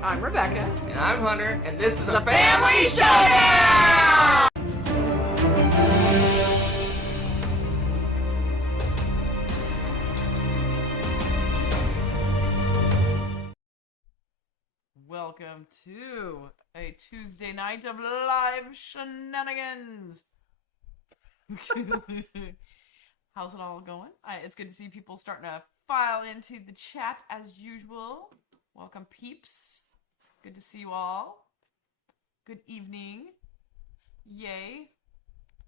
I'm Rebecca. And I'm Hunter, and this is the Family Showdown! Welcome to a Tuesday night of live shenanigans. How's it all going? It's good to see people starting to file into the chat as usual. Welcome, peeps. Good to see you all. Good evening. Yay.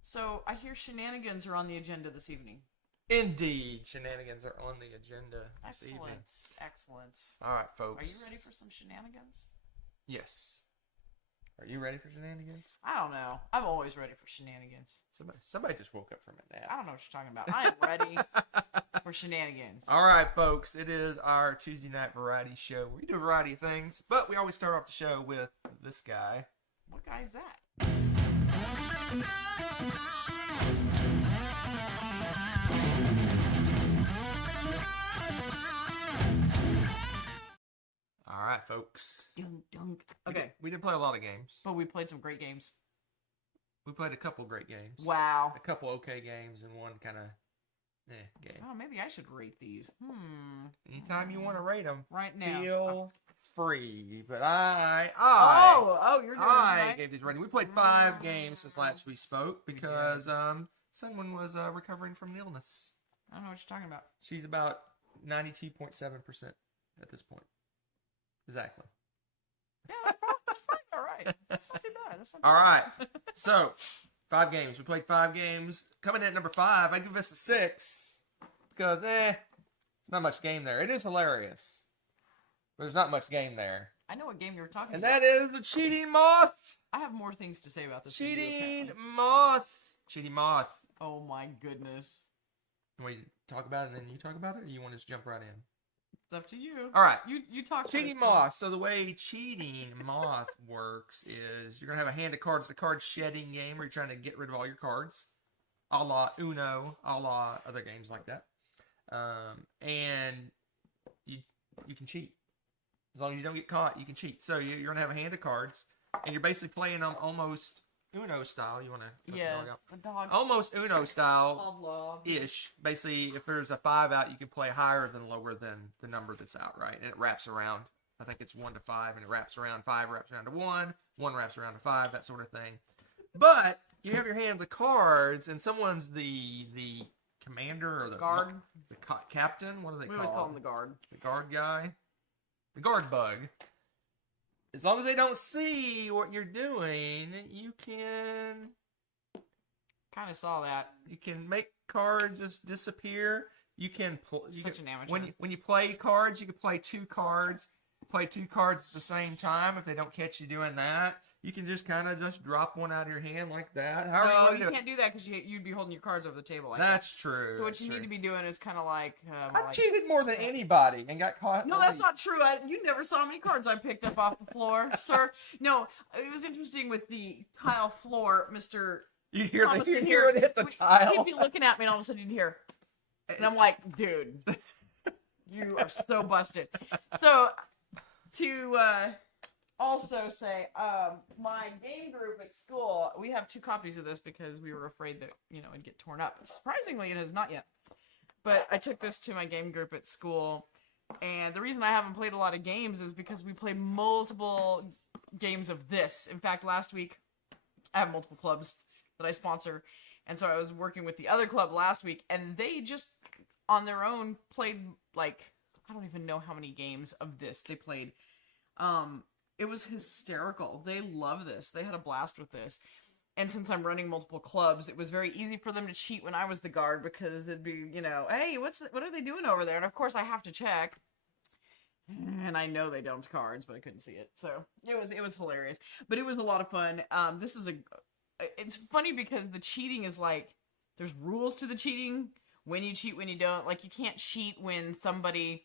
So, I hear shenanigans are on the agenda this evening. Indeed, shenanigans are on the agenda this evening. Excellent. All right, folks. Are you ready for some shenanigans? Yes. Are you ready for shenanigans? I don't know. I'm always ready for shenanigans. Somebody just woke up from a nap. I don't know what you're talking about. I am ready for shenanigans. All right, folks. It is our Tuesday night variety show. We do a variety of things, but we always start off the show with this guy. What guy is that? All right, folks. Dunk, dunk. Okay. We did play a lot of games. But we played some great games. We played a couple great games. Wow. A couple okay games and one kind of game. Oh, maybe I should rate these. Anytime you want to rate them, right now, feel free. But you're doing it. I gave these rating. We played 5 games since last we spoke because someone was recovering from an illness. I don't know what you're talking about. She's about 92.7% at this point. Exactly. Yeah, that's probably all right. That's not too bad. All right. So, 5 games. We played 5 games. Coming in at number 5, I give us a 6 because, there's not much game there. It is hilarious, but there's not much game there. I know what game you were talking and about. And that is the cheating moth. I have more things to say about this. Cheating moth. Cheating moth. Oh my goodness. You want to talk about it and then you talk about it, or you want to just jump right in? It's up to you. All right. You talk. Cheating moth. So the way cheating moth works is you're going to have a hand of cards. It's a card shedding game where you're trying to get rid of all your cards. A la Uno, a la other games like that. And you can cheat. As long as you don't get caught, you can cheat. So you're going to have a hand of cards, and you're basically playing them almost Uno style. You want to the dog. Almost Uno style-ish. Basically, if there's a 5 out, you can play higher than lower than the number that's out, right? And it wraps around. I think it's 1 to 5, and it wraps around. 5 wraps around to 1. 1 wraps around to 5, that sort of thing. But you have your hand of the cards, and someone's the commander or the guard, the captain. What do they call? We always call him the guard. The guard guy, the guard bug. As long as they don't see what you're doing, you can... Kind of saw that. You can make cards just disappear. You can... Such an amateur. When you play cards, you can play 2 cards. Play 2 cards at the same time. If they don't catch you doing that, you can just kind of just drop one out of your hand like that. No, you can't do that because you'd be holding your cards over the table like That's true. So what you need to be doing is kind of like... I've cheated more than anybody and got caught. No, that's not true. You never saw how many cards I picked up off the floor, sir. No, it was interesting with the tile floor, Mr. You hear it hit the tile. He'd be looking at me and all of a sudden you'd hear... And I'm like, dude, you are so busted. So... To also say, my game group at school, we have 2 copies of this because we were afraid that, it'd get torn up. Surprisingly, it has not yet. But I took this to my game group at school, and the reason I haven't played a lot of games is because we played multiple games of this. In fact, last week, I have multiple clubs that I sponsor, and so I was working with the other club last week, and they just, on their own, played, I don't even know how many games of this they played. It was hysterical. They love this. They had a blast with this. And since I'm running multiple clubs, it was very easy for them to cheat when I was the guard because it'd be, hey, what are they doing over there? And of course I have to check. And I know they dumped cards, but I couldn't see it. So it was hilarious. But it was a lot of fun. It's funny because the cheating is there's rules to the cheating. When you cheat, when you don't. You can't cheat when somebody,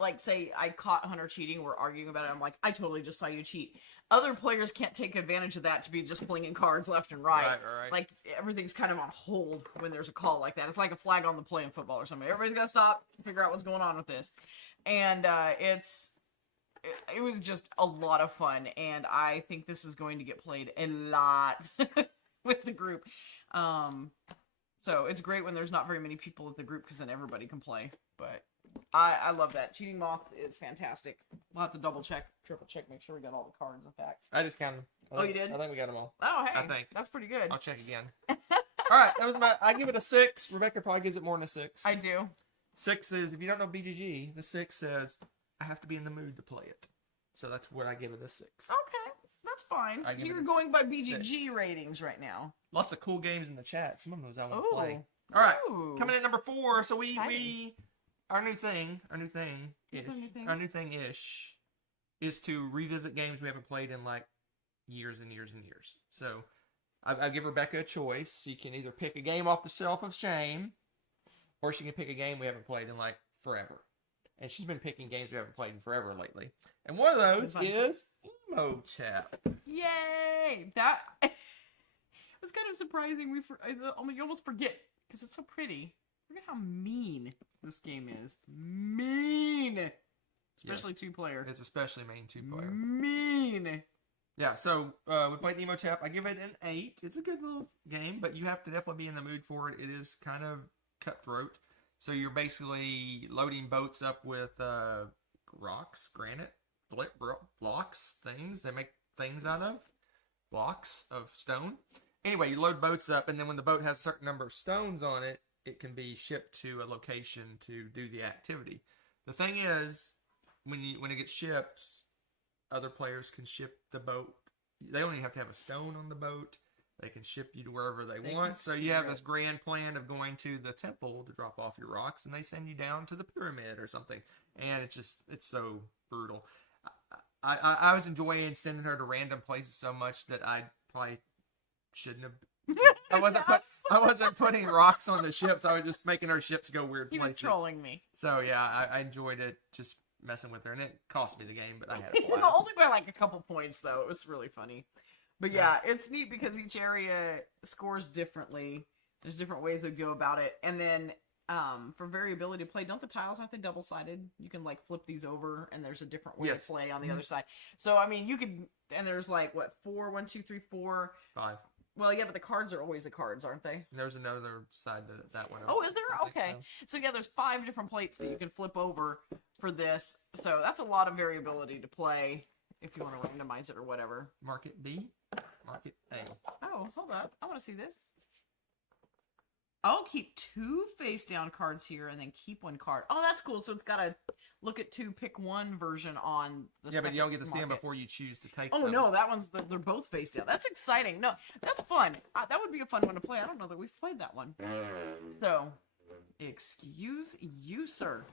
like, say I caught Hunter cheating, we're arguing about it, I'm like, I totally just saw you cheat. Other players can't take advantage of that to be just flinging cards left and right. Right. Like, everything's kind of on hold when there's a call like that. It's like a flag on the play in football or something. Everybody's got to stop, figure out what's going on with this. And it was just a lot of fun, and I think this is going to get played a lot with the group. So it's great when there's not very many people at the group, because then everybody can play. But I love that. Cheating Moths is fantastic. We'll have to double check, triple check, make sure we got all the cards, in fact. I just counted them. You did? I think we got them all. Oh, hey. I think. That's pretty good. I'll check again. All right, that was I give it a 6. Rebecca probably gives it more than a 6. I do. 6 is, if you don't know BGG, the 6 says, I have to be in the mood to play it. So that's where I give it a 6. Okay, that's fine. I give You're it a going by BGG 6. ratings right now. Lots of cool games in the chat. Some of those I want to Ooh. play. All right, Ooh. coming in number 4. So Exciting. our new thing ish is to revisit games we haven't played in like years and years and years. So I give Rebecca a choice. You can either pick a game off the shelf of shame, or she can pick a game we haven't played in like forever. And she's been picking games we haven't played in forever lately. And one of those is Emotep. Yay! That was kind of surprising. You almost forget, because it's so pretty. Forget how mean this game is. Mean! Especially 2-player. It's especially mean 2-player. Mean! Yeah, so we played Emotep. I give it an 8. It's a good little game, but you have to definitely be in the mood for it. It is kind of cutthroat. So you're basically loading boats up with rocks, granite, blocks, things. They make things out of blocks of stone. Anyway, you load boats up, and then when the boat has a certain number of stones on it, it can be shipped to a location to do the activity. The thing is, when it gets shipped, other players can ship the boat. They don't even have to have a stone on the boat. They can ship you to wherever they want. So you have this grand plan of going to the temple to drop off your rocks, and they send you down to the pyramid or something. And it's so brutal. I was enjoying sending her to random places so much that I probably shouldn't have. I wasn't putting rocks on the ships. I was just making her ships go weird places. He was trolling me. So yeah, I enjoyed it, just messing with her, and it cost me the game, but I had a blast. Only by like a couple points, though. It was really funny. But yeah, it's neat because each area scores differently. There's different ways to go about it. And then for variability to play, don't the tiles, aren't they double-sided? You can like flip these over, and there's a different way to play on the other side. So, I mean, you could, and there's like, what, 4, 1, 2, 3, 4? 5. Well, yeah, but the cards are always the cards, aren't they? There's another side to that one. Oh, is there? Okay. So yeah, there's 5 different plates that you can flip over for this. So that's a lot of variability to play if you want to randomize it or whatever. Market B, market A. Oh, hold up. I want to see this. I'll keep 2 face-down cards here and then keep 1 card. Oh, that's cool. So it's got a look at 2, pick 1 version on the Yeah, but you don't get to see market. them before you choose to take Oh, them. no, that one's, they're both face-down. That's exciting. No, that's fun. That would be a fun one to play. I don't know that we've played that one. So, excuse you, sir.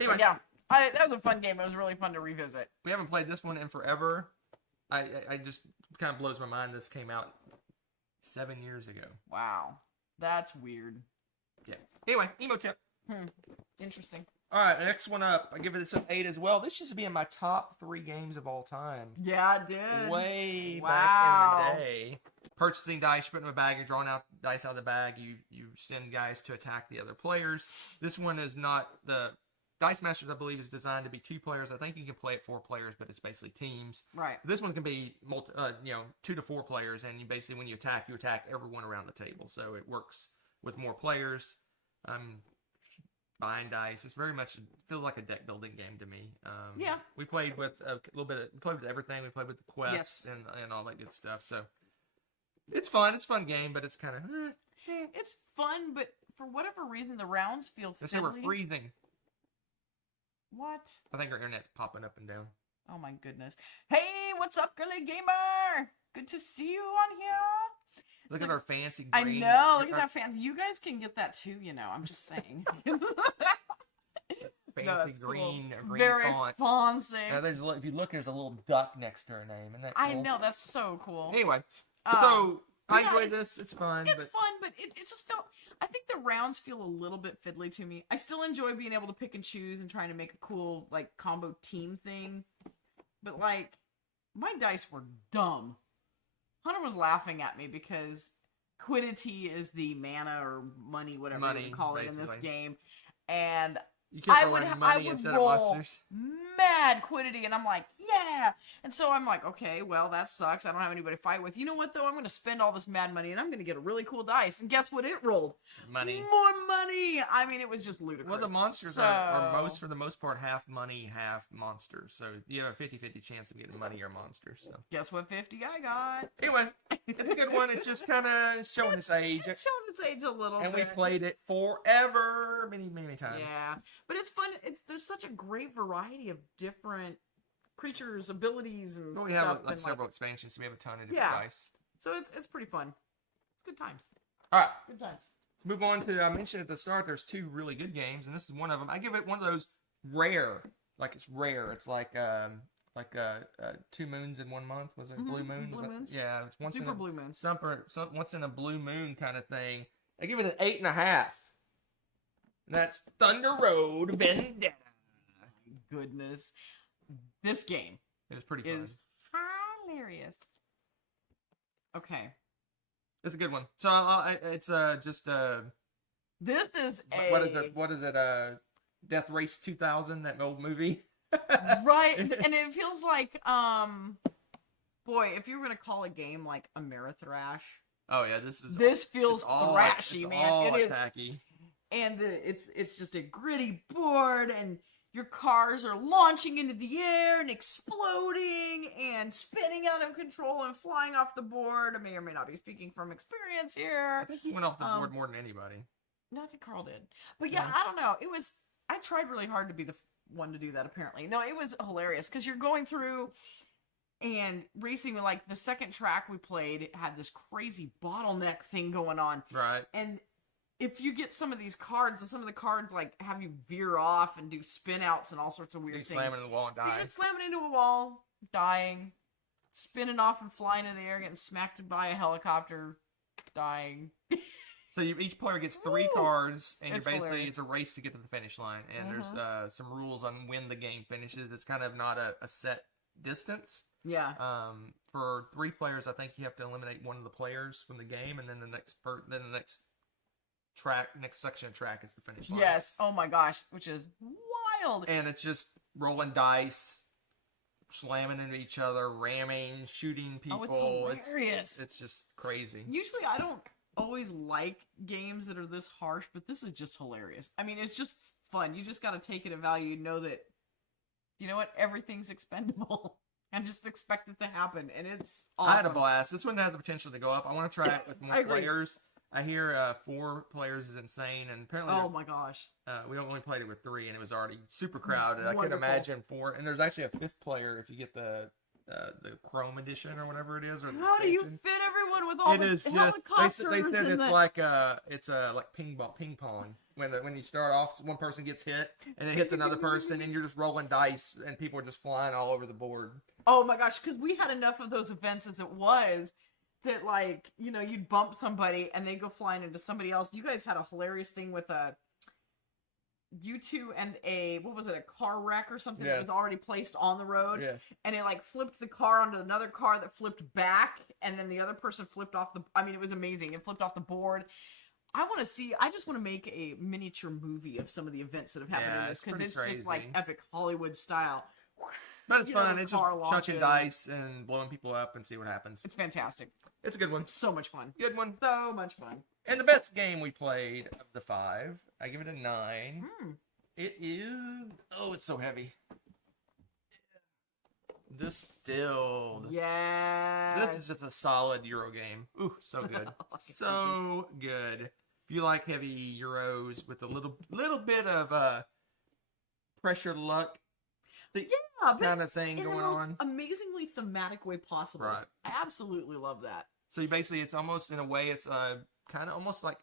Anyway, yeah, that was a fun game. It was really fun to revisit. we haven't played this one in forever. I just kind of blows my mind. This came out 7 years ago. Wow. That's weird. Yeah. Anyway, Emotep. Interesting. All right, next one up. I give it an 8 as well. This used to be in my top 3 games of all time. Yeah, it did. Way Wow. back in the day. Purchasing dice, you put them in a bag, you're drawing out dice out of the bag. You send guys to attack the other players. This one is not the Dice Masters, I believe, is designed to be 2 players. I think you can play it 4 players, but it's basically teams. Right. This one can be 2 to 4 players, and you basically, when you attack everyone around the table. So it works with more players. Buying dice. It's very much feels like a deck building game to me. Yeah. We played with a little bit. We played with everything. We played with the quests and all that good stuff. So it's fun. It's a fun game, but it's kind of. It's fun, but for whatever reason, the rounds feel They say we're fiddly. freezing. What? I think our internet's popping up and down. Oh my goodness. Hey, what's up, Girly Gamer? Good to see you on here. Look at our fancy I green. know. Look at that fancy. You guys can get that too, you know. I'm just saying. Fancy green Very font. fancy. Now, if you look, there's a little duck next to her name. Isn't that cool? I know. That's so cool. Anyway, so I Yeah, enjoyed this. It's fun. It's but fun, but it just felt. I think the rounds feel a little bit fiddly to me. I still enjoy being able to pick and choose and trying to make a cool like combo team thing. But like, my dice were dumb. Hunter was laughing at me because quiddity is the mana or money, whatever you would call it in this game, and you kept rolling money instead of monsters. Mad quiddity, and I'm like, yeah. And so I'm like, okay, well, that sucks. I don't have anybody to fight with. You know what, though? I'm going to spend all this mad money, and I'm going to get a really cool dice. And guess what it rolled? Money. More money. I mean, it was just ludicrous. Well, the monsters are for the most part, half money, half monsters. So you have a 50-50 chance of getting money or monsters. So guess what 50 I got? Anyway, it's a good one. It's just kind of showing its age. It's showing its age a little bit. And we played it forever, many, many times. Yeah. But it's fun. There's such a great variety of different creatures, abilities, and we have like several expansions, so we have a ton of different dice. So it's pretty fun. It's good times. All right. Good times. Let's move on to, I mentioned at the start, there's 2 really good games, and this is one of them. I give it one of those rare. Like, it's rare. It's like 2 moons in 1 month. Was it Blue Moon? Blue moons? Yeah. It's once Super blue moons. Once in a blue moon kind of thing. I give it an 8.5. And that's Thunder Road Vendetta. Goodness. This game is pretty fun. Is hilarious. Okay. It's a good one. So it's just this is what is it? Death Race 2000, that old movie. Right. And it feels like boy, if you were gonna call a game like Amerithrash. Oh yeah, this feels thrashy, man. It is attacky. And it's just a gritty board, and your cars are launching into the air and exploding and spinning out of control and flying off the board. I may or may not be speaking from experience here. I think he went off the board more than anybody. No, I think Carl did. But yeah, I don't know. I tried really hard to be the one to do that, apparently. No, it was hilarious because you're going through and racing. Like the second track we played, it had this crazy bottleneck thing going on. Right. And if you get some of these cards, and some of the cards like have you veer off and do spin outs and all sorts of weird things. Slamming into the wall and dying. So you're slamming into a wall, dying, spinning off and flying in the air, getting smacked by a helicopter, dying. So each player gets 3 cards, and It's it's hilarious. a race to get to the finish line. And there's some rules on when the game finishes. It's kind of not a set distance. Yeah. For 3 players, I think you have to eliminate one of the players from the game, and then the next section of track is the finish line. Yes. Oh my gosh, which is wild. And it's just rolling dice, slamming into each other, ramming, shooting people. Oh, it's hilarious. It's just crazy. Usually I don't always like games that are this harsh, but this is just hilarious. I mean, it's just fun. You just got to take it at value. Know that, you know what, everything's expendable. And just expect it to happen. And it's awesome. I had a blast. This one has the potential to go up. I want to try it with more players. I hear 4 players is insane, and apparently oh my gosh, we only played it with 3, and it was already super crowded. I could imagine 4, and there's actually a 5th player if you get the Chrome edition or whatever it is. Or the how do you fit everyone with all the helicopters? They said it's like ping pong. When you start off, one person gets hit, and it hits another person, and you're just rolling dice, and people are just flying all over the board. Oh my gosh, because we had enough of those events as it was. That, like, you know, you'd bump somebody and they go flying into somebody else. You guys had a hilarious thing with you two and a car wreck or something that was already placed on the road. Yes. And it, like, flipped the car onto another car that flipped back, and then the other person flipped off it was amazing. It flipped off the board. I just want to make a miniature movie of some of the events that have happened in this, because it's just, like, epic Hollywood style. But it's fun. It's just chucking dice and blowing people up and see what happens. It's fantastic. It's a good one. So much fun. Good one. So much fun. And the best game we played of the 5, I give it a 9. It is... Oh, it's so heavy. Distilled. Yeah. This is just a solid Euro game. Ooh, so good. So good. If you like heavy Euros with a little bit of pressure luck, kind of thing going on. Amazingly thematic way possible. Right. I absolutely love that. So basically, it's almost in a way, it's kind of almost like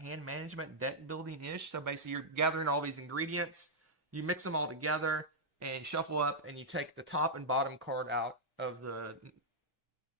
hand management, deck building ish. So basically, you're gathering all these ingredients, you mix them all together, and shuffle up, and you take the top and bottom card out of the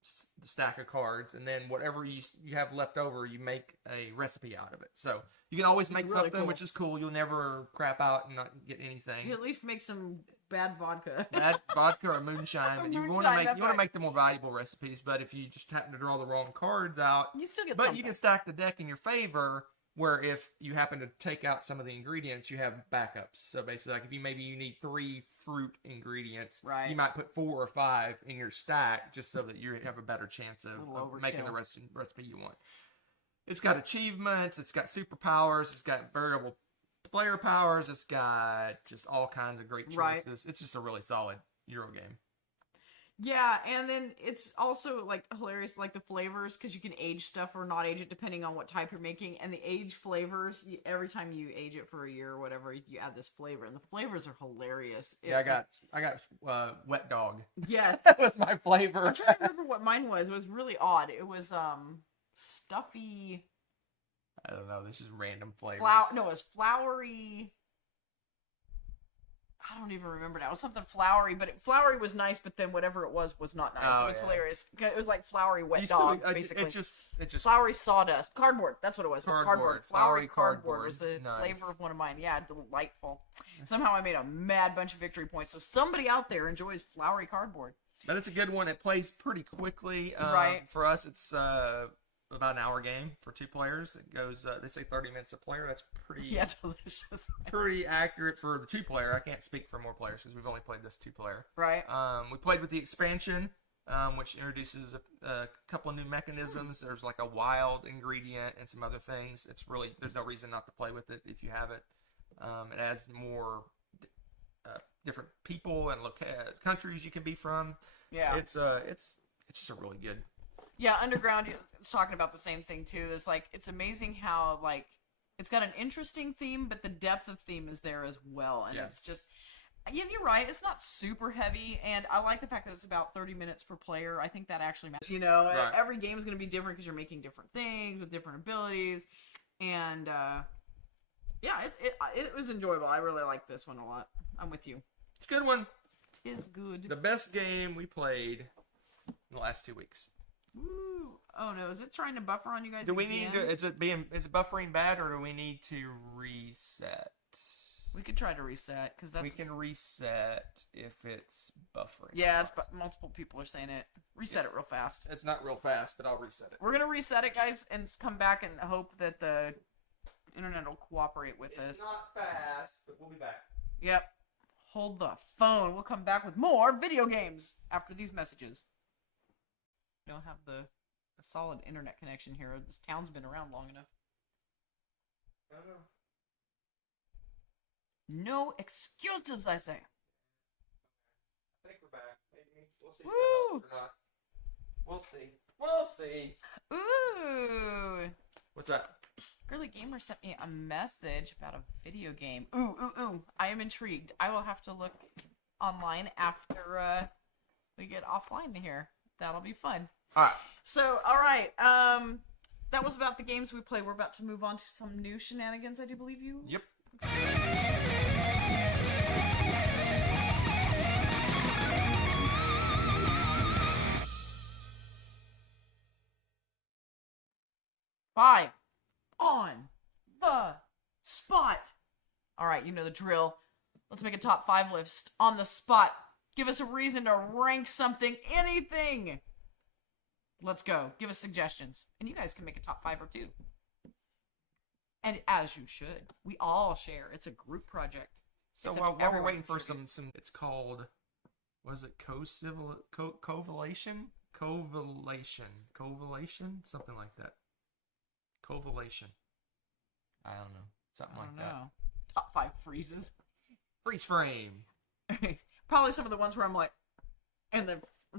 stack of cards, and then whatever you have left over, you make a recipe out of it. So you can always make really something, cool. which is cool. You'll never crap out and not get anything. You at least make some bad vodka. Bad vodka or moonshine. And you want to make the more valuable recipes. But if you just happen to draw the wrong cards out, You still get but something. you can stack the deck in your favor. Where if you happen to take out some of the ingredients, you have backups. So basically, like if you need 3 fruit ingredients, Right. you might put 4 or 5 in your stack just so that you have a better chance of making the recipe you want. It's got achievements. It's got superpowers. It's got variable player powers. It's got just all kinds of great choices. Right. It's just a really solid Euro game. Yeah, and then it's also like hilarious, like the flavors, because you can age stuff or not age it depending on what type you're making. And the age flavors, every time you age it for a year or whatever, you add this flavor, and the flavors are hilarious. Yeah, I got wet dog. Yes, That was my flavor. I'm trying to remember what mine was. It was really odd. It was stuffy. I don't know. This is random flavors. No, it was flowery. I don't even remember now. It was something flowery, but flowery was nice, but then whatever it was not nice. Oh, It was yeah. hilarious. It was like flowery wet Used dog, to- basically. It just Flowery sawdust. Cardboard. That's what it was. It was cardboard. Flowery Flowery cardboard was the cardboard. Nice. flavor of one of mine. Yeah, delightful. Somehow I made a mad bunch of victory points. So somebody out there enjoys flowery cardboard. But it's a good one. It plays pretty quickly. Right. For us, it's about an hour game for 2 players. It goes. They say 30 minutes a player. That's pretty. Yeah, delicious. Pretty accurate for the 2 player. I can't speak for more players because we've only played this 2 player. Right. We played with the expansion, which introduces a couple of new mechanisms. There's like a wild ingredient and some other things. There's no reason not to play with it if you have it. It adds more different people and countries you can be from. Yeah. It's just a really good. Yeah, Underground is talking about the same thing too. It's amazing how it's got an interesting theme, but the depth of theme is there as well. And it's just, yeah, you're right. It's not super heavy, and I like the fact that it's about 30 minutes per player. I think that actually matters. Right. Every game is going to be different because you're making different things with different abilities, and yeah, it was enjoyable. I really like this one a lot. I'm with you. It's a good one. It is good. The best game we played in the last 2 weeks. Ooh. Oh no, is it trying to buffer on you guys? Do we again? need to? Is it buffering bad, or do we need to reset? We could try to reset because We can reset if it's buffering. Yeah, multiple people are saying it. Reset it real fast. It's not real fast, but I'll reset it. We're gonna reset it, guys, and come back and hope that the internet will cooperate with us. It's not fast, but we'll be back. Yep. Hold the phone. We'll come back with more video games after these messages. We don't have a solid internet connection here. This town's been around long enough. I don't know. No excuses, I say. I think we're back. Maybe. We'll see. Woo! Or not. We'll see. We'll see. Ooh. What's that? Girly Gamer sent me a message about a video game. Ooh. I am intrigued. I will have to look online after we get offline here. That'll be fun. All right. So, all right. That was about the games we play. We're about to move on to some new shenanigans, I do believe you. Yep. Five. On the spot. All right, you know the drill. Let's make a top 5 list on the spot. Give us a reason to rank something, anything. Let's go. Give us suggestions. And you guys can make a top 5 or 2. And as you should. We all share. It's a group project. So Except while we're everyone waiting for contributes. some, it's called, what is it? Covolation? Covolation? Something like that. Covolation. I don't know. Something I like don't that. know. Top 5 freezes. Freeze frame. Probably some of the ones where I'm like, and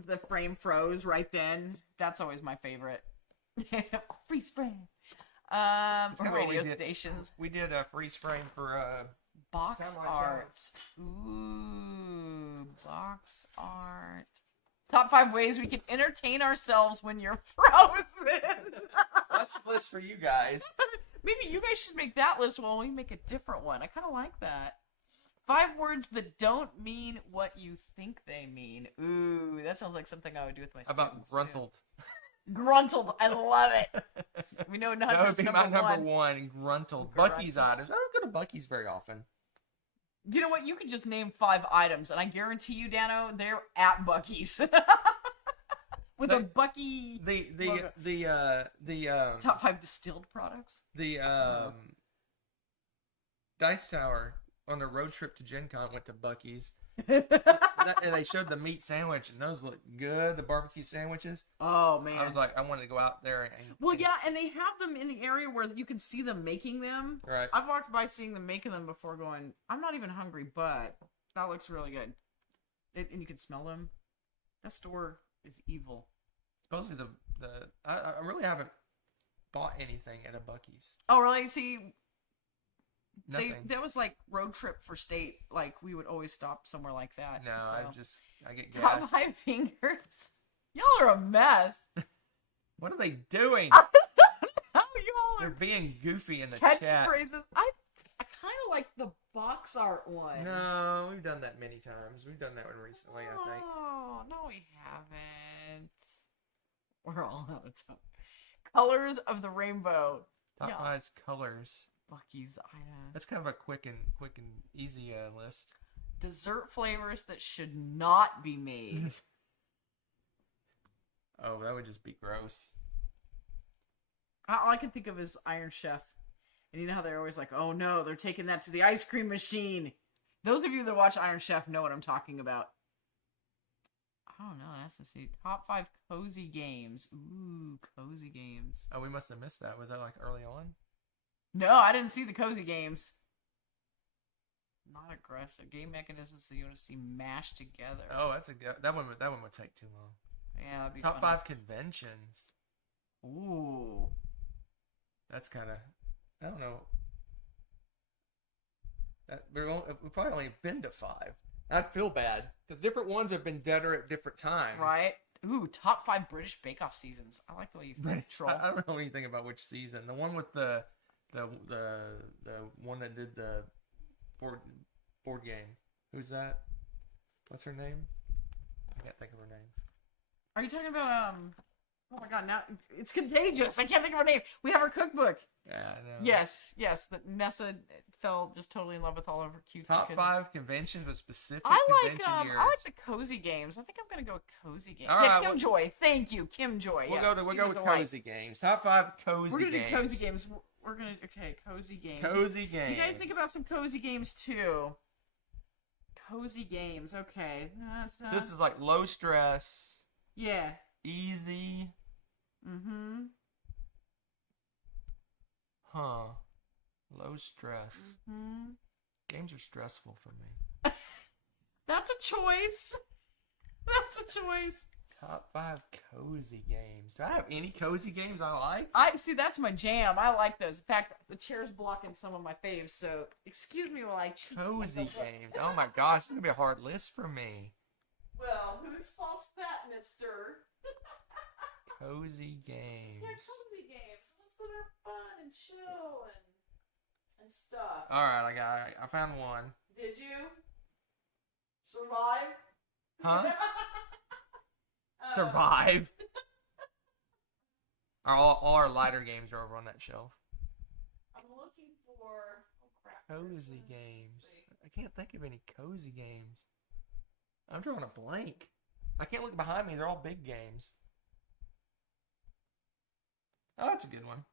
the frame froze right then. That's always my favorite. Freeze frame. Or kinda what radio we did. stations. We did a freeze frame for Box Time on art. Ooh, box art. Top 5 ways we can entertain ourselves when you're frozen. that's a list for you guys. Maybe you guys should make that list while we make a different one. I kind of like that. 5 words that don't mean what you think they mean. Ooh, that sounds like something I would do with my How about students. gruntled? Gruntled. I love it. We know That would Hunter's be number my number one. one. Gruntled. Gruntled. Bucky's items. I don't go to Bucky's very often. You know what? You could just name 5 items, and I guarantee you, Dano, they're at Bucky's. With a Bucky logo. The Top 5 distilled products. The Dice Tower on the road trip to Gen Con went to Bucky's. And they showed the meat sandwich, and those look good. The barbecue sandwiches. Oh man! I was like, I wanted to go out there and. Well, yeah, and they have them in the area where you can see them making them. Right. I've walked by seeing them making them before, going, I'm not even hungry, but that looks really good. And you can smell them. That store is evil. Supposedly I really haven't bought anything at a Bucky's. Oh really? See. Nothing. That was like road trip for state. Like we would always stop somewhere like that. No, so. I get gas. Top 5 fingers. Y'all are a mess. What are they doing? How y'all They're are being goofy in the chat. catchphrases. I kind of like the box art one. No, we've done that many times. We've done that one recently, I think. Oh no, we haven't. We're all out of time. Colors of the rainbow. Top Yeah. 5 colors. Bucky's item. That's kind of a quick and easy list. Dessert flavors that should not be made. Oh, that would just be gross. All I can think of is Iron Chef. And you know how they're always like, oh no, they're taking that to the ice cream machine. Those of you that watch Iron Chef know what I'm talking about. I don't know. That's to see. Top 5 cozy games. Ooh, cozy games. Oh, we must have missed that. Was that like early on? No, I didn't see the cozy games. Not aggressive. Game mechanisms so you want to see mashed together. Oh, that's that one would take too long. Yeah, that'd be Top fun. 5 conventions. Ooh. That's kind of, I don't know. We've probably only been to 5. I'd feel bad because different ones have been better at different times. Right? Ooh, top 5 British Bake Off seasons. I like the way you think, Troll. I don't know anything about which season. The one with the one that did the board game. Who's that? What's her name? I can't think of her name. Are you talking about oh my god, now it's contagious. I can't think of her name. We have her cookbook. Yeah, I know. Yes, that Nessa fell just totally in love with all of her cute. Top 5 conventions with specific I convention years. like the cozy games. I think I'm gonna go with cozy games. All Yeah, right, Kim Joy. Thank you, Kim Joy. We'll yes. go with cozy games. Top 5 cozy games. We're gonna do cozy games. We're gonna cozy games. Cozy games. You guys think about some cozy games too. Cozy games. Okay, that's This is like low stress. yeah. Easy. Mm-hmm. Huh. Low stress. Mm-hmm. Games are stressful for me. That's a choice. That's a choice. Top 5 cozy games. Do I have any cozy games I like? I see. That's my jam. I like those. In fact, the chair's blocking some of my faves. So excuse me while I cheat Cozy myself up. games. Oh my gosh, it's gonna be a hard list for me. Well, whose fault's that, Mister? Cozy games. Yeah, cozy games. Ones that are fun and chill and stuff. All right, I found one. Did you survive? Huh? Survive. All our lighter games are over on that shelf. I'm looking for. Oh crap. Cozy games. I can't think of any cozy games. I'm drawing a blank. I can't look behind me. They're all big games. Oh, that's a good one.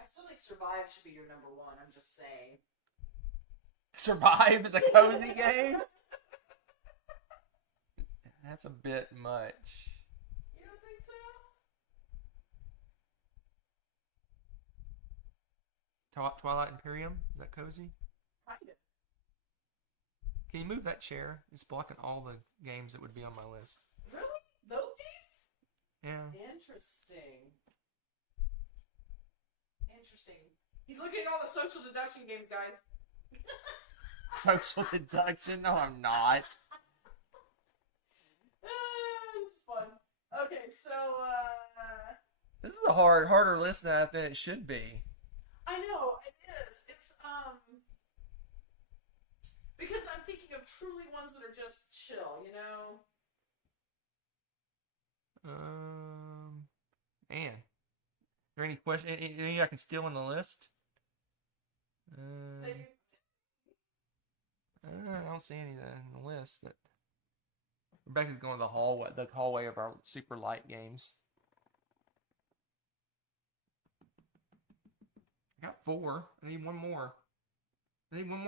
I still think Survive should be your number 1. I'm just saying. Survive is a cozy game? That's a bit much. You don't think so? Twilight Imperium? Is that cozy? Kinda. Can you move that chair? It's blocking all the games that would be on my list. Really? Those games? Yeah. Interesting. He's looking at all the social deduction games, guys. Social deduction? No, I'm not. This is fun. Okay, so, This is a harder list than it should be. I know, it is. It's, truly ones that are just chill, you know? Man. Is there any question? Any I can steal on the list? I don't see any in the list. Rebecca's going the hallway of our super light games. I got 4. I need one more.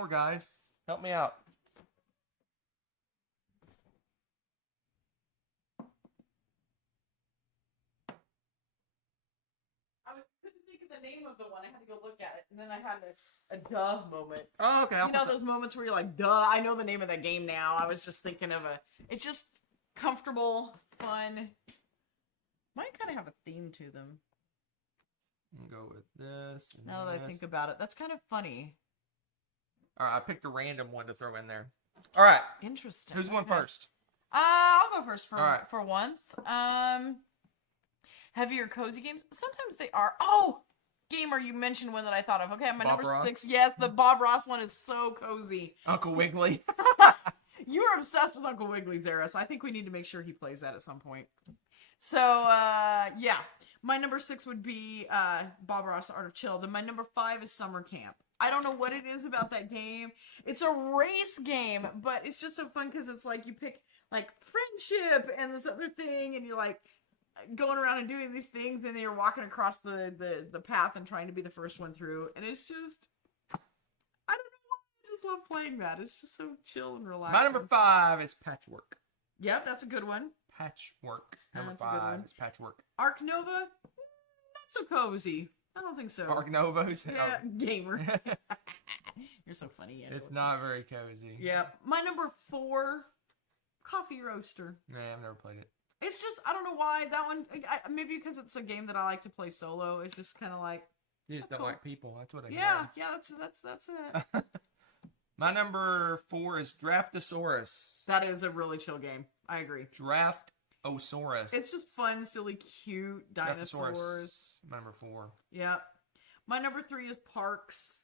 Guys. Help me out. I couldn't think of the name of the one. I had to go look at it, and then I had a duh moment. Oh, okay. You know those moments where you're like, duh, I know the name of that game now. I was just thinking of it's just comfortable, fun. Might kind of have a theme to them. I'll go with this. Now that I think about it, that's kind of funny. All right, I picked a random one to throw in there. All right. Interesting. Who's going first? I'll go first for once. Heavier cozy games. Sometimes they are. Oh, gamer, you mentioned one that I thought of. Okay, my Bob number Ross? 6. Yes, the Bob Ross one is so cozy. Uncle Wiggly. You are obsessed with Uncle Wiggly, Zaris. I think we need to make sure he plays that at some point. So, yeah. My number 6 would be Bob Ross Art of Chill. Then my number 5 is Summer Camp. I don't know what it is about that game. It's a race game, but it's just so fun because it's like you pick like friendship and this other thing, and you're like going around and doing these things, and then you're walking across the path and trying to be the first one through. And it's just, I don't know why, I just love playing that. It's just so chill and relaxing. My number 5 is Patchwork. Yep, that's a good one. Patchwork. Number That's a good 5 one. is Patchwork. Ark Nova, not so cozy. I don't think so. Ark Novos? Yeah, gamer. You're so funny. It's not very cozy. Yeah. My number 4, Coffee Roaster. Yeah, I've never played it. It's just, I don't know why. That one, maybe because it's a game that I like to play solo. It's just kind of like... You just don't cool. like people. That's what I Yeah, that's it. My number 4 is Draftosaurus. That is a really chill game. I agree. Draftosaurus. It's just fun, silly, cute dinosaurs. My number 4. Yeah. My number 3 is Parks.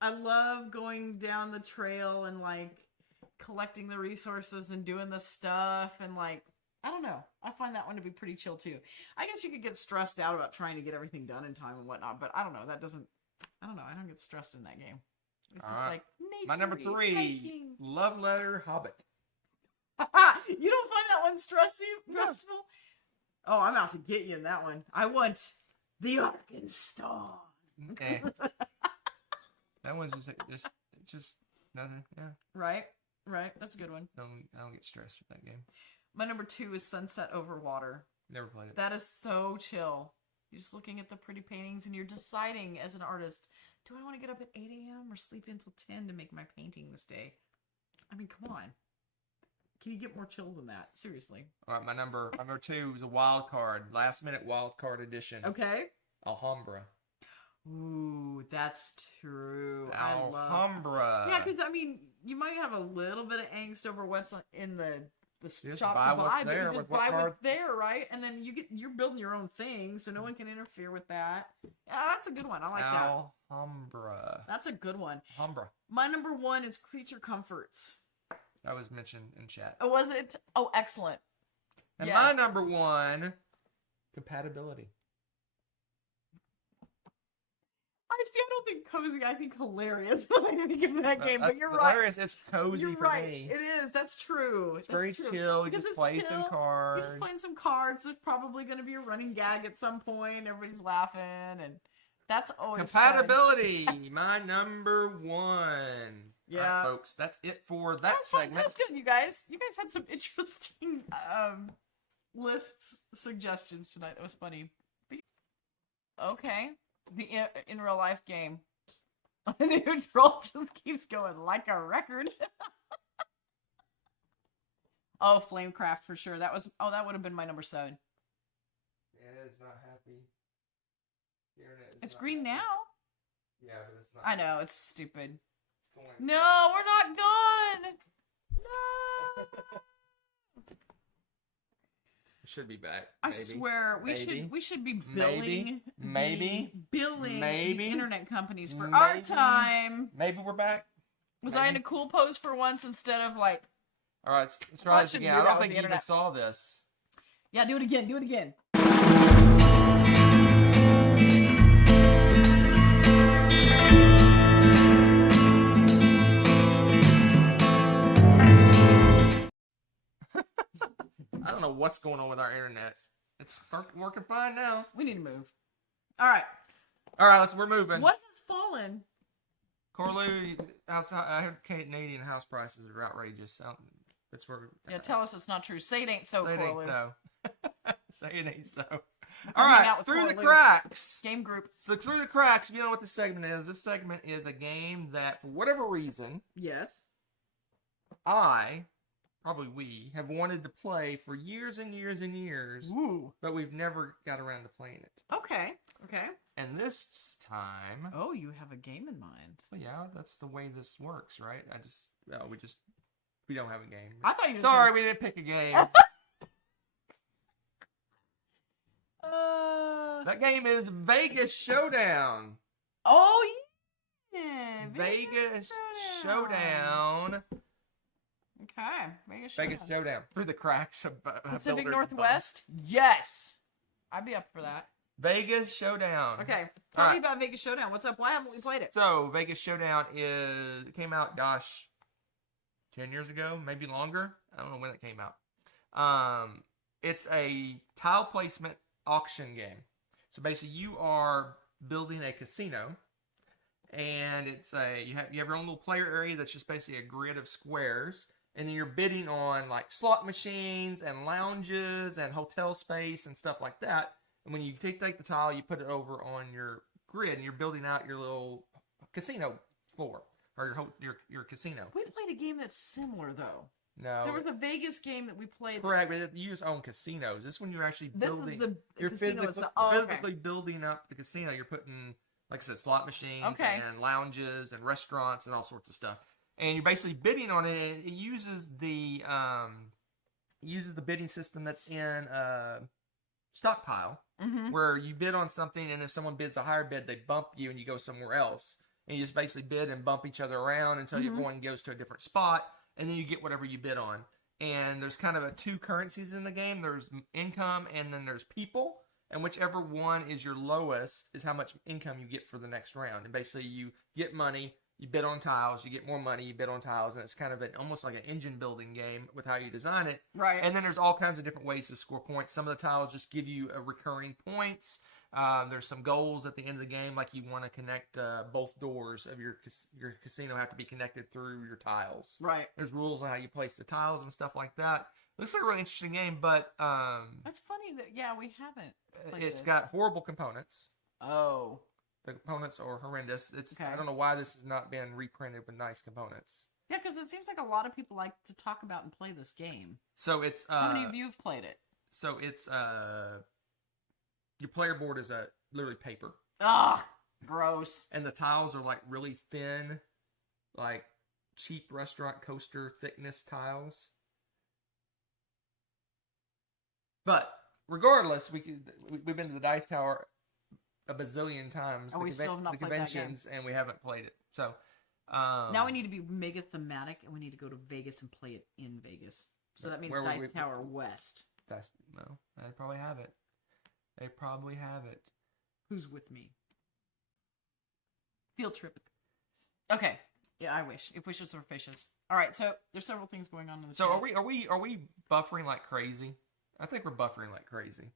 I love going down the trail and like collecting the resources and doing the stuff and like, I don't know. I find that one to be pretty chill too. I guess you could get stressed out about trying to get everything done in time and whatnot, but I don't know. I don't get stressed in that game. It's just like nature. My number 3, hiking. Love Letter Hobbit. You don't find that one stressful? No. Oh, I'm out to get you in that one. I want the Arkansas. That one's just nothing. Yeah. Right. That's a good one. I don't get stressed with that game. My number 2 is Sunset Over Water. Never played it. That is so chill. You're just looking at the pretty paintings and you're deciding as an artist, do I want to get up at 8 a.m. or sleep until 10 to make my painting this day? I mean, come on. Can you get more chill than that? Seriously. All right, my number 2 is a wild card, last minute wild card edition. Okay. Alhambra. Ooh, that's true. Alhambra. Yeah, because I mean, you might have a little bit of angst over what's in the shop buy to buy, what's but there you with just what buy card. what's there, right? And then you're building your own thing, so no one can interfere with that. Yeah, that's a good one. I like that. Alhambra. That's a good one. Alhambra. My number 1 is Creature Comforts. That was mentioned in chat. Oh, was it? Oh, excellent. And yes. my number 1, Compatibility. I don't think cozy. I think hilarious when I think of that game. But you're hilarious. right. It's cozy You're for right. me. It is. That's true. It's very chill. You just play some cards. You're just playing some cards. There's probably going to be a running gag at some point. Everybody's laughing, and that's always Compatibility. My number 1. Yeah, all right, folks. That's it for that segment. That was good, you guys. You guys had some interesting lists, suggestions tonight. That was funny. Okay. The in real life game. The neutral just keeps going like a record. Oh, Flamecraft for sure. That would have been my number 7. Yeah, it's not happy. It's green happy. now. Yeah, but it's not. I know, it's stupid. It's going No, we're not gone. No. Should be back. I swear we should be billing maybe the internet companies for maybe. our time. Maybe we're back. Was I in a cool pose for once instead of like? All right, let's try this again. I don't think you even saw this. Yeah, do it again. Do it again. I don't know what's going on with our internet. It's working fine now. We need to move. All right. We're moving. What has fallen? Corlew, I heard Canadian house prices are outrageous. That's where. Yeah, tell us it's not true. Say it ain't so, Say it Corlew. ain't so. Say it ain't so. All right, through the cracks. Game group. So through the cracks, if you know what this segment is. This segment is a game that, for whatever reason, yes, probably we, have wanted to play for years and years and years. Ooh. But we've never got around to playing it. Okay. And this time... Oh, you have a game in mind. Well, yeah, that's the way this works, right? We don't have a game. I thought you were Sorry, we didn't pick a game. That game is Vegas Showdown. Oh, yeah. Vegas Showdown. Okay. Vegas Showdown. Through the cracks of Pacific Northwest? Yes. I'd be up for that. Vegas Showdown. Okay. Tell me about Vegas Showdown. What's up? Why haven't we played it? So, Vegas Showdown came out, 10 years ago, maybe longer. I don't know when it came out. It's a tile placement auction game. So basically, you are building a casino, and you have your own little player area that's just basically a grid of squares, and then you're bidding on like slot machines and lounges and hotel space and stuff like that. And when you take the tile, you put it over on your grid, and you're building out your little casino floor or your casino. We played a game that's similar though. No. There was a Vegas game that we played. Correct, but you just own casinos. This one you're actually building. You're physically building up the casino. You're putting, like I said, slot machines and lounges and restaurants and all sorts of stuff. And you're basically bidding on it. And it uses the bidding system that's in Stockpile, where you bid on something, and if someone bids a higher bid, they bump you and you go somewhere else. And you just basically bid and bump each other around until everyone goes to a different spot. And then you get whatever you bid on. And there's kind of two currencies in the game. There's income and then there's people. And whichever one is your lowest is how much income you get for the next round. And basically you get money, you bid on tiles, you get more money, you bid on tiles. And it's kind of almost like an engine building game with how you design it. Right. And then there's all kinds of different ways to score points. Some of the tiles just give you recurring points. There's some goals at the end of the game, like you want to connect both doors of your casino have to be connected through your tiles. Right. There's rules on how you place the tiles and stuff like that. Looks like a really interesting game, but that's funny that we haven't. It's got horrible components. Oh. The components are horrendous. Okay. I don't know why this has not been reprinted with nice components. Yeah, because it seems like a lot of people like to talk about and play this game. So it's how many of you have played it? So it's your player board is literally paper. Ugh, gross. And the tiles are like really thin, like cheap restaurant coaster thickness tiles. But regardless, we've been to the Dice Tower a bazillion times. We still have not played that game. And we haven't played it. So now we need to be mega thematic, and we need to go to Vegas and play it in Vegas. So that means Dice Tower West. They probably have it. They probably have it. Who's with me? Field trip. Okay. Yeah, I wish. If wishes were fishes. All right. So there's several things going on in this. So game. are we buffering like crazy? I think we're buffering like crazy.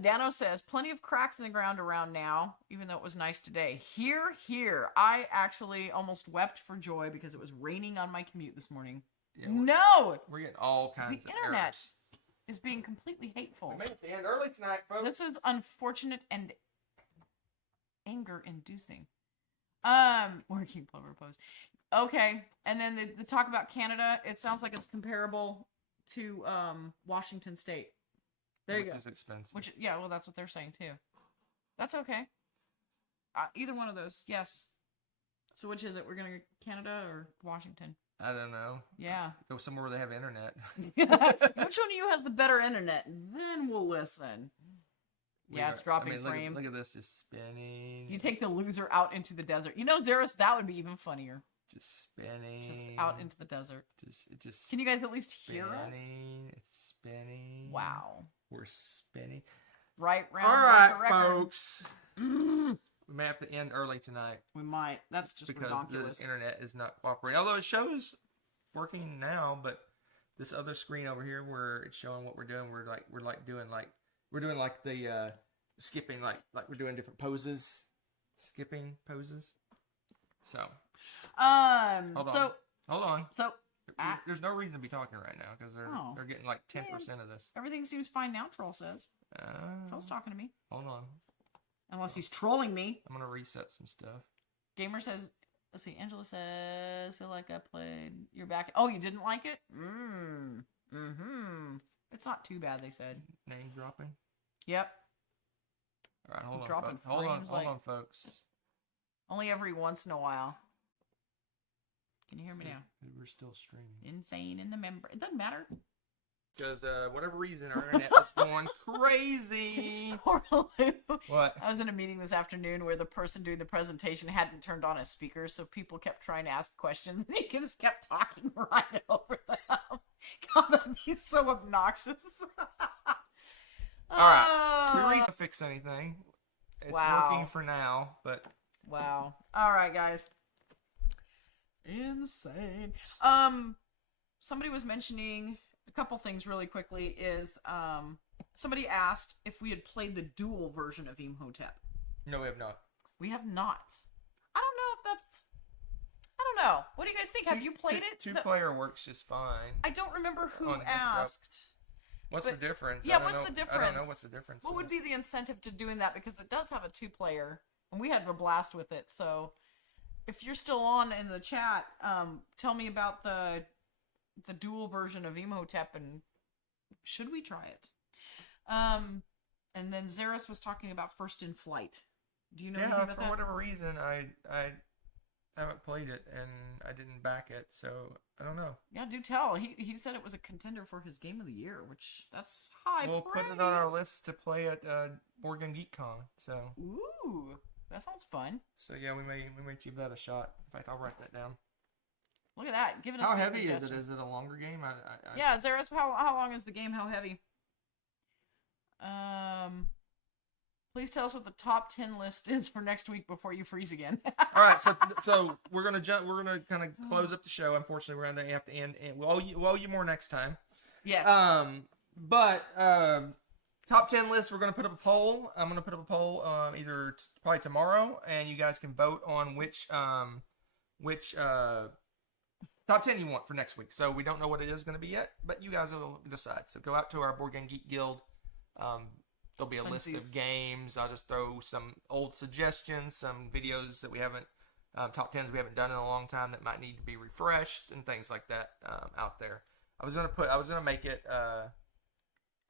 Dano says plenty of cracks in the ground around now, even though it was nice today. Here. I actually almost wept for joy because it was raining on my commute this morning. Yeah, we're getting all kinds of internet. Errors. Is being completely hateful. We made it to the end early tonight, folks. This is unfortunate and anger-inducing. Working plumber pose. Okay, and then the talk about Canada. It sounds like it's comparable to Washington State. There you go. Which is expensive. That's what they're saying too. That's okay. Either one of those, yes. So which is it? We're gonna go Canada or Washington? I don't know. Yeah. Go somewhere where they have internet. Which one of you has the better internet? Then we'll listen. Yeah, it's dropping look frames. Look at this, just spinning. You take the loser out into the desert. You know, Xeris, that would be even funnier. Just spinning. Just out into the desert. Just. Can you guys at least hear us? It's spinning. Wow. We're spinning. Right round. All like right, a record. folks. We may have to end early tonight We might. That's just because ridiculous. the internet is not cooperating. Although it shows working now, but this other screen over here where it's showing what we're doing, we're doing like the skipping, like we're doing different poses, skipping poses. So hold on. So There's no reason to be talking right now because they're getting like 10% of this. everything seems fine now. Troll says. Troll's talking to me. Hold on. Unless he's trolling me. I'm gonna reset some stuff. Gamer says, let's see, Angela says, feel like I played your back. Oh, you didn't like it? It's not too bad, they said. Name dropping? Yep. All right, hold on. Dropping Hold frames, on, folks. Only every once in a while. Can you hear me now? We're still streaming. Insane in the member. It doesn't matter. Because, whatever reason, our internet was going crazy. Poor Lou. What? I was in a meeting this afternoon where the person doing the presentation hadn't turned on his speakers, so people kept trying to ask questions, and he just kept talking right over them. God, that'd be so obnoxious. All right. We didn't fix anything. It's working for now, but... Wow. All right, guys. Insane. Somebody was mentioning... A couple things really quickly is somebody asked if we had played the dual version of Imhotep. No, we have not. We have not. I don't know if that's... I don't know. What do you guys think? Have you played it? Two-player works just fine. I don't remember who asked. What's the difference? Yeah, what's the difference? I don't know what's the difference. What would be the incentive to doing that? Because it does have a two-player, and we had a blast with it. So if you're still on in the chat, tell me about the dual version of Imhotep, and should we try it? And then Xeris was talking about First in Flight. Do you know anything about that? For whatever reason, I haven't played it, and I didn't back it, so I don't know. Yeah, do tell. He said it was a contender for his Game of the Year, which that's high We'll praise. put it on our list to play at Board Game Geek Con, so... Ooh, that sounds fun. So yeah, we may give that a shot. In fact, I'll write that down. Look at that. Giving us How heavy is it? Is it a longer game? Yeah, Xeris, how long is the game? How heavy? Please tell us what the top 10 list is for next week before you freeze again. All right, so we're gonna kind of close up the show. Unfortunately, we're gonna have to end. And we'll owe you more next time. Yes. But top 10 list. We're gonna put up a poll. I'm gonna put up a poll either probably tomorrow, and you guys can vote on which top 10 you want for next week. So we don't know what it is going to be yet, but you guys will decide. So go out to our Board Game Geek Guild. There'll be a list of games. I'll just throw some old suggestions, some videos that we haven't, top 10s we haven't done in a long time that might need to be refreshed and things like that out there. I was gonna make it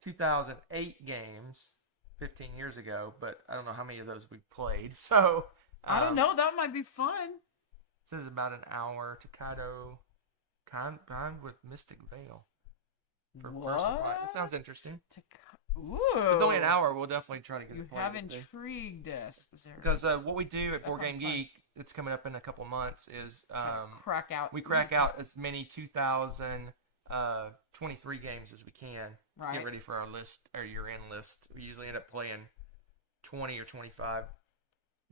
2008 games 15 years ago, but I don't know how many of those we played. So I don't know. That might be fun. It says about an hour. Takado combined with Mystic Veil. For Supply. That sounds interesting. Ooh. If it's only an hour, we'll definitely try to get it played. You have intrigued us. Because what we do at Board Game Geek, it's coming up in a couple months, is we crack out as many 2023 games as we can. Right. Get ready for our list, our year-end list. We usually end up playing 20 or 25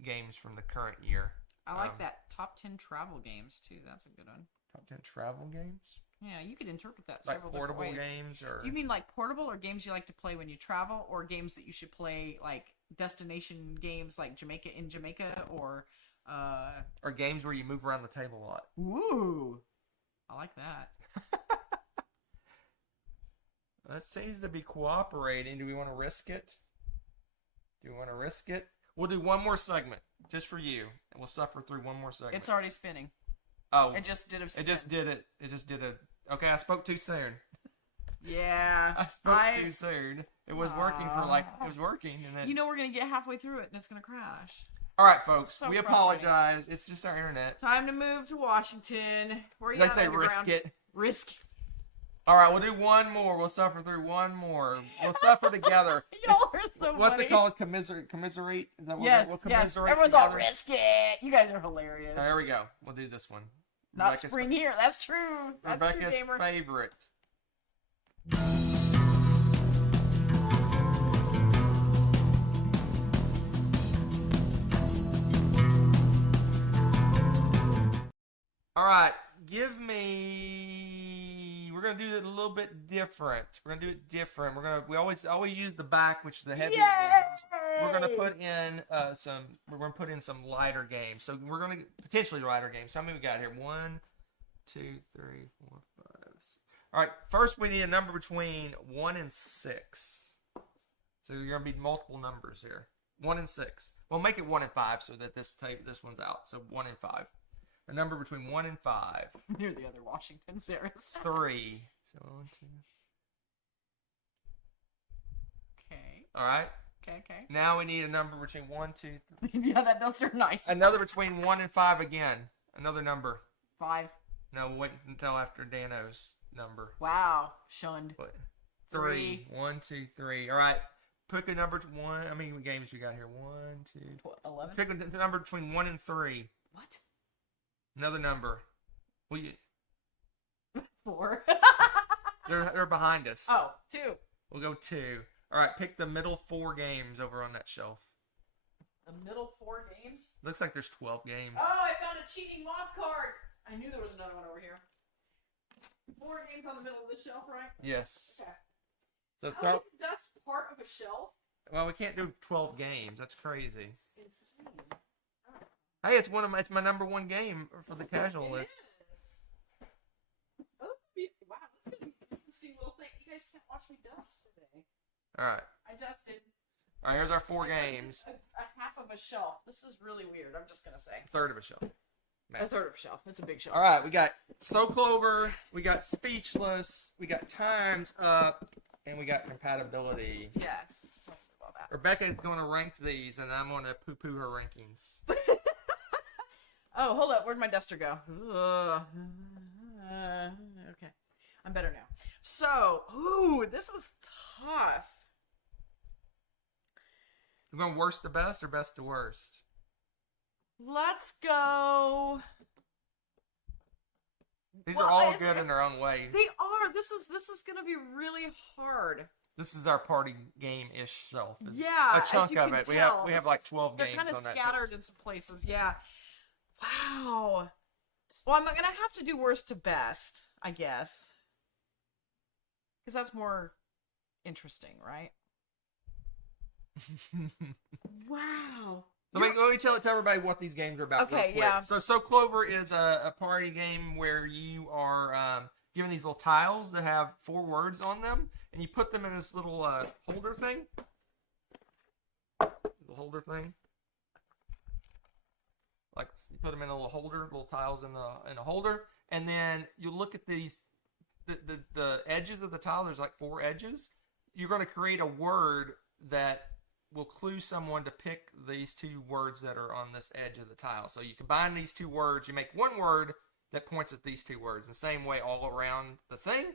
games from the current year. I like that. Top 10 travel games, too. That's a good one. Top 10 travel games? Yeah, you could interpret that like several different ways. Portable games? Or... Do you mean like portable, or games you like to play when you travel, or games that you should play like destination games like Jamaica, or games where you move around the table a lot? Ooh. I like that. That seems to be cooperating. Do we want to risk it? We'll do one more segment just for you, and we'll suffer through one more segment. It's already spinning. Oh, it just did a spin. It just did it. Okay, I spoke too soon. Yeah, I spoke too soon. It was working it was working, and then we're gonna get halfway through it and it's gonna crash. All right, folks, So we apologize. It's just our internet. Time to move to Washington. Where are you They at say underground? risk it. Risk. All right, we'll do one more. We'll suffer through one more. We'll suffer together. Y'all are so What's funny. it called? Commiserate? Is that what Yes, we'll yes. commiserate Everyone's together? all risk it. You guys are hilarious. There we go. We'll do this one. Not spring here. That's true. That's Rebecca's true, gamer. favorite. All right, give me. We're gonna do it a little bit different. We always use the back, which is the heavier games. We're gonna put in some lighter games. So we're gonna potentially lighter games. How many we got here? 1, 2, 3, 4, 5, 6. All right. First, we need a number between 1 and 6. So you're gonna be multiple numbers here. 1 and 6. We'll make it 1 and 5 so that this one's out. So 1 and 5. A number between 1 and 5. Near the other Washington, Sarah's. 3. So 1, 2. Okay. All right. Okay. Now we need a number between 1, 2, 3. Yeah, that does turn nice. Another between 1 and 5 again. Another number. 5. No, we'll wait until after Dano's number. Wow. Shunned. What? 3. 1, 2, 3. All right. Pick a number to 1. How many games we got here? 1, 2. 11. Pick a number between 1 and 3. What? Another number. Will you? 4. They're behind us. Oh, 2. We'll go 2. All right. Pick the middle 4 games over on that shelf. The middle 4 games? Looks like there's 12 games. Oh, I found a cheating moth card. I knew there was another one over here. 4 games on the middle of the shelf, right? Yes. Okay. So I like that's part of a shelf. Well, we can't do 12 games. That's crazy. It's insane. Hey, it's my number 1 game for the casual list. Is. Oh, wow, this is gonna be an interesting little thing. You guys can't watch me dust today. All right. I dusted. All right. Here's our 4 games. A half of a shelf. This is really weird. I'm just gonna say. A third of a shelf. A third of a shelf. It's a big shelf. All right. We got So Clover. We got Speechless. We got Times Up, and we got Compatibility. Yes. Well, that. Rebecca is going to rank these, and I'm going to poo-poo her rankings. Oh, hold up. Where'd my duster go? Okay. I'm better now. So, this is tough. We're going worst to best or best to worst? Let's go. These are all good in their own way. They are. This is going to be really hard. This is our party game-ish shelf. Yeah, a chunk of it. Tell, we have like 12 they're games kind of on that scattered shelf. in some places. Yeah. Wow. Well, I'm gonna have to do worst to best, I guess, because that's more interesting, right? Wow. So let me tell everybody what these games are about. Okay, real quick. yeah. So Clover is a party game where you are given these little tiles that have 4 words on them, and you put them in this little holder thing. Like you put them in a little holder, little tiles in a holder, and then you look at these, the edges of the tile. There's like 4 edges. You're going to create a word that will clue someone to pick these 2 words that are on this edge of the tile. So you combine these 2 words, you make one word that points at these 2 words. The same way all around the thing.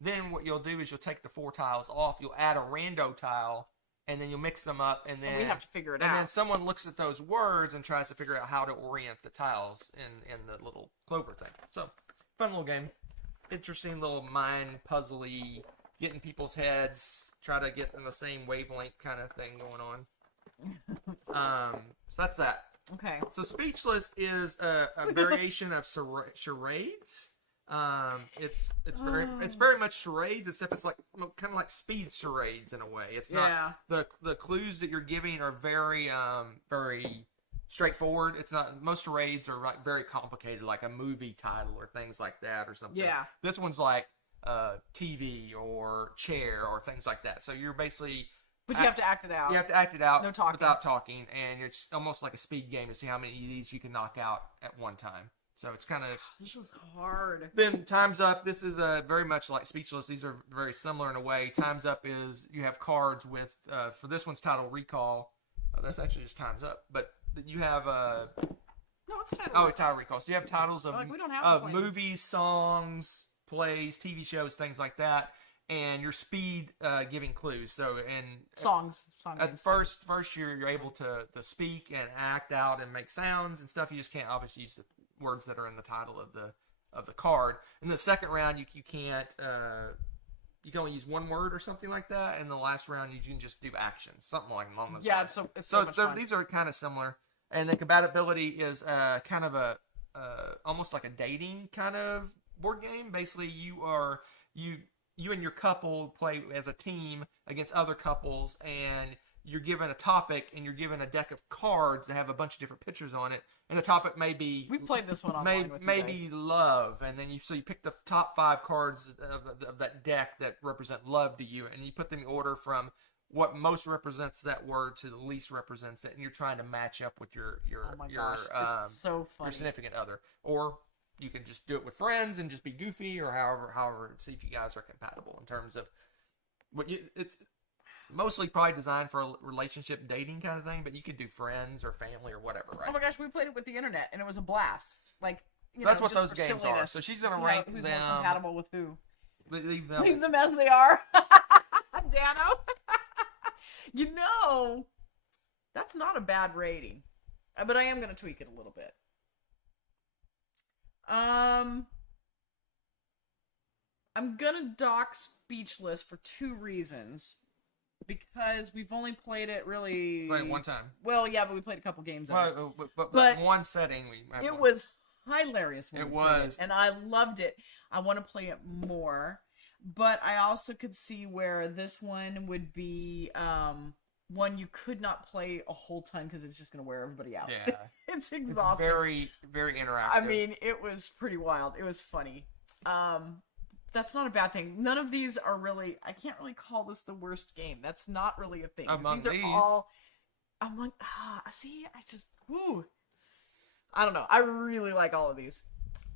Then what you'll do is you'll take the 4 tiles off, you'll add a rando tile, and then you'll mix them up, and then we have to figure it out. And then someone looks at those words and tries to figure out how to orient the tiles in the little Clover thing. So, fun little game. Interesting little mind puzzly, getting people's heads, try to get in the same wavelength kind of thing going on. So that's that. Okay. So Speechless is a variation of charades. It's very much charades, except it's like kind of like speed charades in a way. It's not the clues that you're giving are very very straightforward. It's not, most charades are like very complicated, like a movie title or things like that or something. Yeah. This one's like TV or chair or things like that. So you're basically. But you have to act it out. You have to act it out No talking. without talking, and it's almost like a speed game to see how many of these you can knock out at one time. So it's kind of... This is hard. Then Time's Up. This is very much like Speechless. These are very similar in a way. Time's Up is you have cards with... for this one's title, Recall. That's actually just Time's Up. But you have... No, it's title. Oh, title Recall. So you have titles of, Like, we don't have movies, songs, plays, TV shows, things like that, and your speed giving clues. So songs. At the first year, you're able to speak and act out and make sounds and stuff. You just can't obviously use the words that are in the title of the card. In the second round, you can't. You can only use one word or something like that. And the last round, you can just do actions, something like along those lines. It's so much fun. These are kind of similar. And the compatibility is kind of a almost like a dating kind of board game. Basically, you and your couple play as a team against other couples, and you're given a topic, and you're given a deck of cards that have a bunch of different pictures on it. And the topic may be... We played this one online with you guys. Maybe love. And then you pick the top 5 cards of that deck that represent love to you, and you put them in order from what most represents that word to the least represents it, and you're trying to match up with your it's so funny. Your significant other. Or you can just do it with friends and just be goofy, or however, see if you guys are compatible in terms of it's mostly probably designed for a relationship dating kind of thing, but you could do friends or family or whatever, right? Oh my gosh, we played it with the internet, and it was a blast. Like, that's what those games are. So she's going to rank who's them. more compatible with who? Leave them as they are. Dano. That's not a bad rating. But I am going to tweak it a little bit. I'm going to dock Speechless for 2 reasons. Because we've only played it really... Played it one time. Well, yeah, but we played a couple games in it. But one setting. It was hilarious when it we was. played it, and I loved it. I want to play it more. But I also could see where this one would be one you could not play a whole ton because it's just going to wear everybody out. Yeah. It's exhausting. It's very, very interactive. I mean, it was pretty wild. It was funny. That's not a bad thing. None of these are really... I can't really call this the worst game. That's not really a thing. These are all... See, I just... Woo. I don't know. I really like all of these.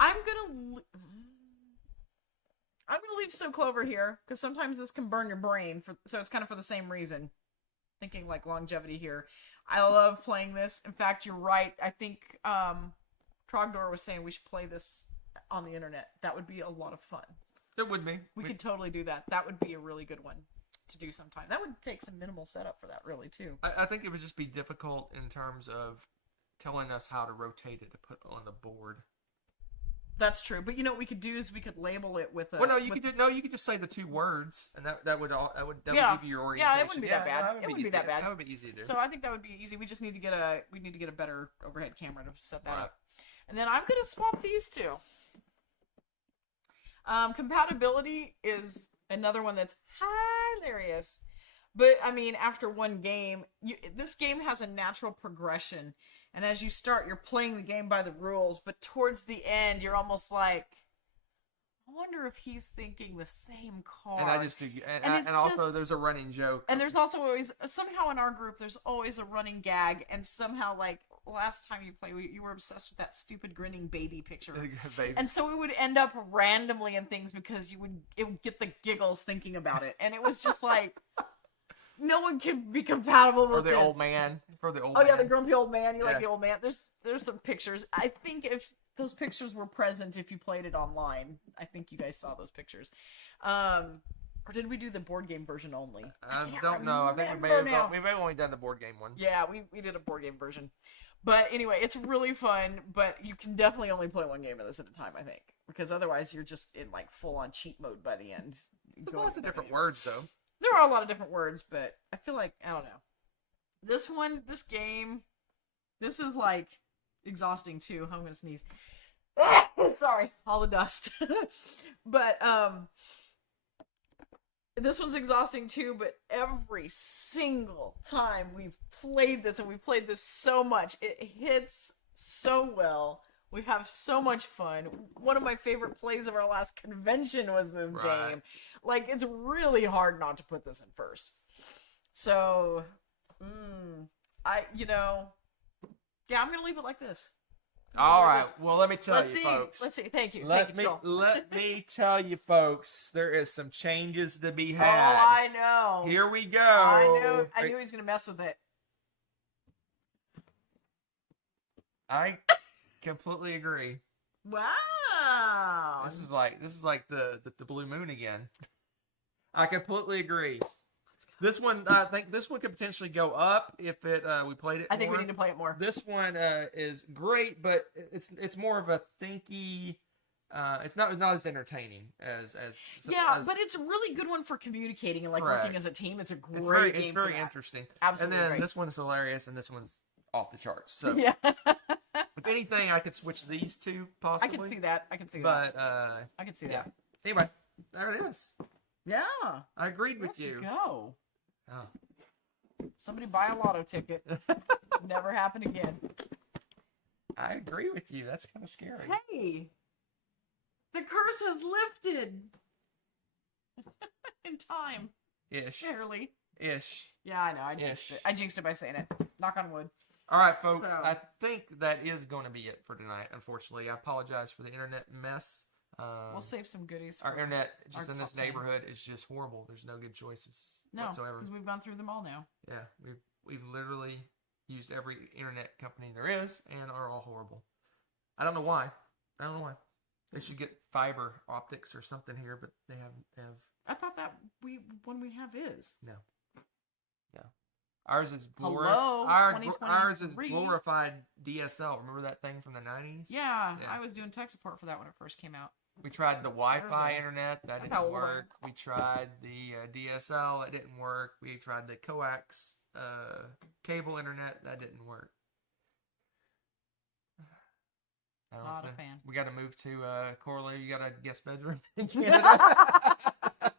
I'm gonna leave So Clover here, because sometimes this can burn your brain, so it's kind of for the same reason. Thinking like longevity here. I love playing this. In fact, you're right. I think Trogdor was saying we should play this on the internet. That would be a lot of fun. It would be. We could totally do that. That would be a really good one to do sometime. That would take some minimal setup for that, really, too. I think it would just be difficult in terms of telling us how to rotate it to put on the board. That's true. But you know what we could do is we could label it with a... Well, you could just say the 2 words, and that would give you your orientation. Yeah, it wouldn't be that bad. It wouldn't be that bad. That would be easy to do. So I think that would be easy. We just need to get a better overhead camera to set that up. And then I'm going to swap these 2. Compatibility is another one that's hilarious. But, I mean, after one game, this game has a natural progression. And as you start, you're playing the game by the rules. But towards the end, you're almost like, I wonder if he's thinking the same card. And I just do. And also, there's a running joke. And there's also always, somehow in our group, there's always a running gag. And somehow, like, last time you played, you were obsessed with that stupid grinning baby picture. Baby. And so it would end up randomly in things because it would get the giggles thinking about it. And it was just like, no one can be compatible with this. Or the old man. Oh, yeah, the grumpy old man. You like the old man. There's some pictures. I think if those pictures were present if you played it online, I think you guys saw those pictures. Or did we do the board game version only? I don't know. I think we may have only done the board game one. Yeah, we did a board game version. But anyway, it's really fun, but you can definitely only play one game of this at a time, I think. Because otherwise you're just in like full-on cheat mode by the end. There's lots of different words, though. There are a lot of different words, but I feel like, I don't know. This game, this is like exhausting too. I'm gonna sneeze. Sorry, all the dust. But, this one's exhausting too, but every single time we've played this, and we've played this so much, it hits so well. We have so much fun. One of my favorite plays of our last convention was this game. Like, it's really hard not to put this in first. So, I'm gonna leave it like this. All right. Well, let me tell you, folks. Let's see. Thank you. Let me tell you, folks. There is some changes to be had. Oh, I know. Here we go. I knew he was gonna mess with it. I completely agree. Wow. Wow. This is like the blue moon again. I completely agree. This one, I think this one could potentially go up if it we played it. I think more. we need to play it more. This one is great, but it's more of a thinky. It's not as entertaining as but it's a really good one for communicating and like Correct. working as a team. It's a great game. It's very for that. interesting. Absolutely And then great. this one's hilarious, and this one's off the charts. So Yeah. if anything, I could switch these two possibly. I can see that. I can see But that. I can see yeah. that. Anyway, there it is. Yeah. I agreed with Let's you. go. Oh. Somebody buy a lotto ticket. Never happen again. I agree with you. That's kind of scary. Hey, the curse has lifted in time. Ish. Barely. Ish. Yeah, I know. I jinxed Ish. it. I jinxed it by saying it. Knock on wood. All right, folks. So- I think that is going to be it for tonight. Unfortunately, I apologize for the internet mess. We'll save some goodies. Our for internet just our in this top 10. neighborhood is just horrible. There's no good choices No, whatsoever. because we've gone through them all now. Yeah, we've literally used every internet company there is, and are all horrible. I don't know why. They should get fiber optics or something here, but they have I thought that one we have is. no. Ours is Hello, ours is 2023. glorified DSL. Remember that thing from the 90s? Yeah, Yeah. I was doing tech support for that when it first came out. We tried the Wi-Fi There's a- internet. That That's how didn't old I am. work. We tried the DSL. It didn't work. We tried the coax cable internet. That didn't work. I don't Not a know. fan. We got to move to Coralie. You got a guest bedroom in Yeah. Canada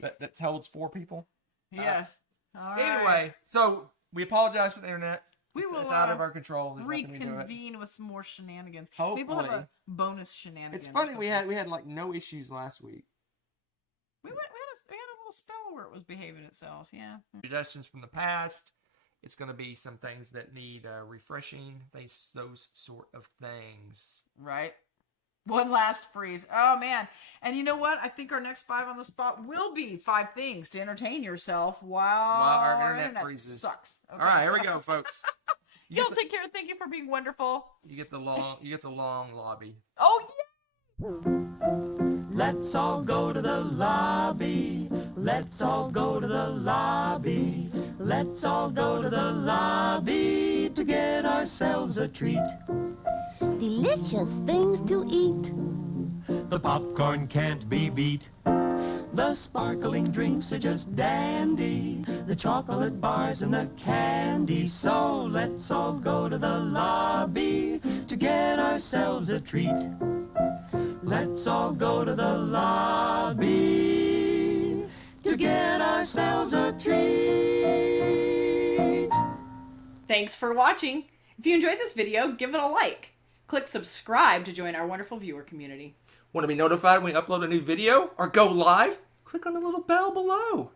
that holds 4 people. Yes. All right. Anyway, so we apologize for the internet. We It's will out of our control. There's nothing we do with it. reconvene with some more shenanigans. Maybe we'll have Hopefully. a bonus shenanigan. It's or funny we something. had like no issues last week. we had a little spell where it was behaving itself. Yeah. Suggestions from the past. It's going to be some things that need refreshing. Those sort of things. Right. One last freeze. Oh man. And you know what? I think our next 5 on the spot will be 5 things to entertain yourself while our internet freezes. sucks. Okay. All right, here we go, folks. Y'all take care. Thank you for being wonderful. You get the long lobby. Oh yeah. Let's all go to the lobby. Let's all go to the lobby. Let's all go to the lobby to get ourselves a treat. Delicious things to eat. The popcorn can't be beat. The sparkling drinks are just dandy. The chocolate bars and the candy. So let's all go to the lobby to get ourselves a treat. Let's all go to the lobby to get ourselves a treat. Thanks for watching. If you enjoyed this video, give it a like. Click subscribe to join our wonderful viewer community. Want to be notified when we upload a new video or go live? Click on the little bell below.